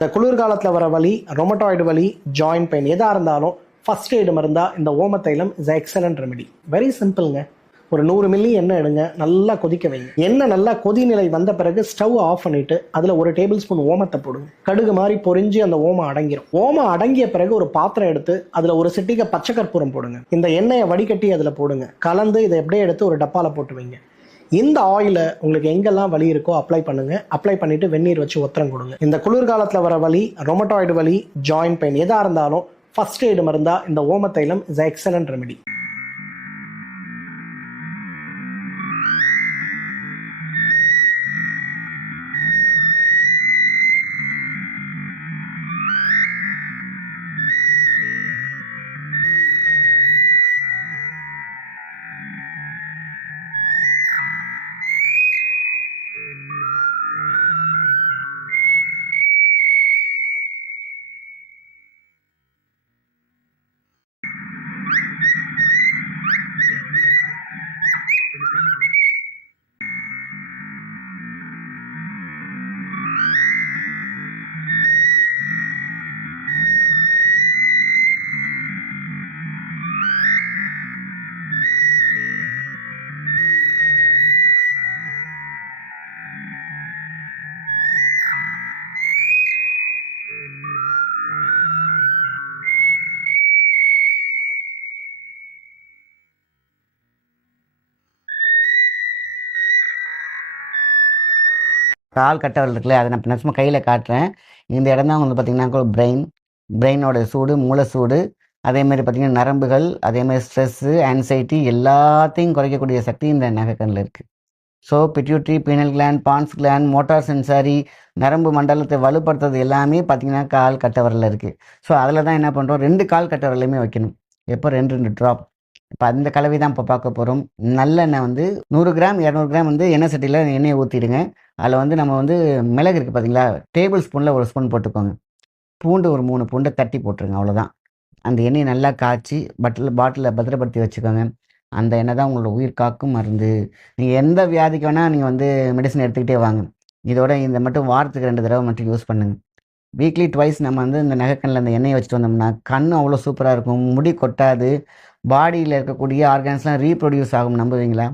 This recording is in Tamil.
இந்த குளிர்காலத்தில் வர வலி, ரொமட்டாய்டு வலி, ஜாயிண்ட் பெயின் எதாக இருந்தாலும் ஃபர்ஸ்ட் எய்டு மருந்தா இந்த ஓமத்தைலம் இஸ் எக்ஸலண்ட் ரெமெடி. வெரி சிம்பிள்ங்க. ஒரு 100 மில்லி எண்ணெய் எடுங்க, நல்லா கொதிக்க வைங்க. எண்ணெய் நல்லா கொதிநிலை வந்த பிறகு ஸ்டவ் ஆஃப் பண்ணிட்டு அதில் 1 டேபிள் ஸ்பூன் ஓமத்தை போடுங்க. கடுகு மாதிரி பொரிஞ்சு அந்த ஓமம் அடங்கிடும். ஓமம் அடங்கிய பிறகு ஒரு பாத்திரம் எடுத்து அதில் 1 சிட்டிகை பச்சை கற்பூரம் போடுங்க. இந்த எண்ணெயை வடிகட்டி அதில் போடுங்க. கலந்து இதை எப்படியே எடுத்து ஒரு டப்பாவில் போட்டு வைங்க. இந்த ஆயிலை உங்களுக்கு எங்கெல்லாம் வலி இருக்கோ அப்ளை பண்ணுங்க. அப்ளை பண்ணிட்டு வெந்நீர் வச்சு ஒத்தரம் கொடுங்க. இந்த குளிர்காலத்தில் வர வலி, ரொமட்டாய்டு வலி, ஜாயிண்ட் பெயின் எதாக இருந்தாலும் ஃபர்ஸ்ட் எய்டு மருந்தா இந்த ஓமத்தைலம் இஸ் எக்ஸலண்ட் ரெமெடி. கால் கட்டவரல் இருக்குல்ல, அதை நான் சும்மா கையில் காட்டுறேன். இந்த இடம் தான் வந்து பார்த்திங்கன்னா பிரெயினோட சூடு, மூளை சூடு, அதேமாதிரி பார்த்திங்கன்னா நரம்புகள், அதேமாதிரி ஸ்ட்ரெஸ்ஸு, ஆன்சைட்டி எல்லாத்தையும் குறைக்கக்கூடிய சக்தி இந்த நகைக்கண்ணில் இருக்குது. So pituitary, pineal gland, pons gland, motor sensory, நரம்பு மண்டலத்தை வலுப்படுத்துறது எல்லாமே பார்த்திங்கன்னா கால் கட்டவரலில் இருக்குது. ஸோ அதில் தான் என்ன பண்ணுறோம், 2 கால் கட்டவரலையுமே வைக்கணும். எப்போ 2 ட்ராப். இப்போ அந்த கலவை தான் இப்போ பார்க்க போகிறோம். நல்லெண்ணெய் வந்து 100 கிராம் 200 கிராம் வந்து எண்ணெய் சட்டியில் எண்ணெயை ஊற்றிடுங்க. அதில் வந்து நம்ம வந்து மிளகு இருக்குது பார்த்தீங்களா, டேபிள் ஸ்பூனில் 1 ஸ்பூன் போட்டுக்கோங்க. பூண்டு ஒரு 3 பூண்டை தட்டி போட்டுருங்க, அவ்வளோதான். அந்த எண்ணெயை நல்லா காய்ச்சி பாட்டிலில் பத்திரப்படுத்தி வச்சுக்கோங்க. அந்த எண்ணெய் தான் உங்களோட உயிர் காக்கும் மருந்து. நீங்கள் எந்த வியாதிக்கு வேணால் நீங்கள் வந்து மெடிசன் எடுத்துக்கிட்டே வாங்க. இதோட இந்த மட்டும் வாரத்துக்கு 2 தடவை மட்டும் யூஸ் பண்ணுங்கள். வீக்லி ட்வைஸ் நம்ம வந்து இந்த நகைக்கண்ணில் அந்த எண்ணெயை வச்சுட்டு வந்தோம்னா கண் அவ்வளோ சூப்பராக இருக்கும். முடி கொட்டாது. பாடியில் இருக்கக்கூடிய ஆர்கான்ஸ்லாம் ரீப்ரொடியூஸ் ஆகும். நம்புவீங்களா?